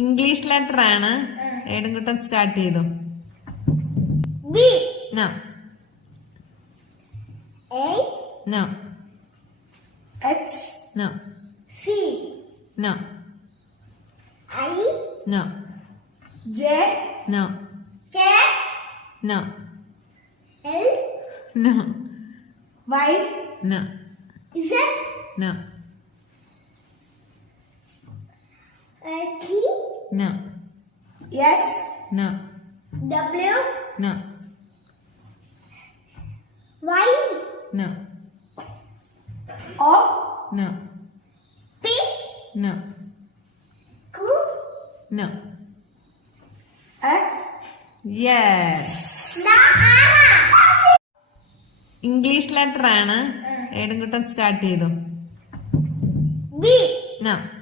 English letter ആണ്. ഏടുംകുട്ടൻ start ചെയ്തു. B. No. A. No. H. No. C. No. I. No. J. No. K. No. L. No. Y. No. Z. No. T. No. S. No. W. No. Y. No. O. No. P. No. Q. No. R. Yes. English letter ആണ്. ഏടുംകുട്ടൻ start ചെയ്തു. B. No.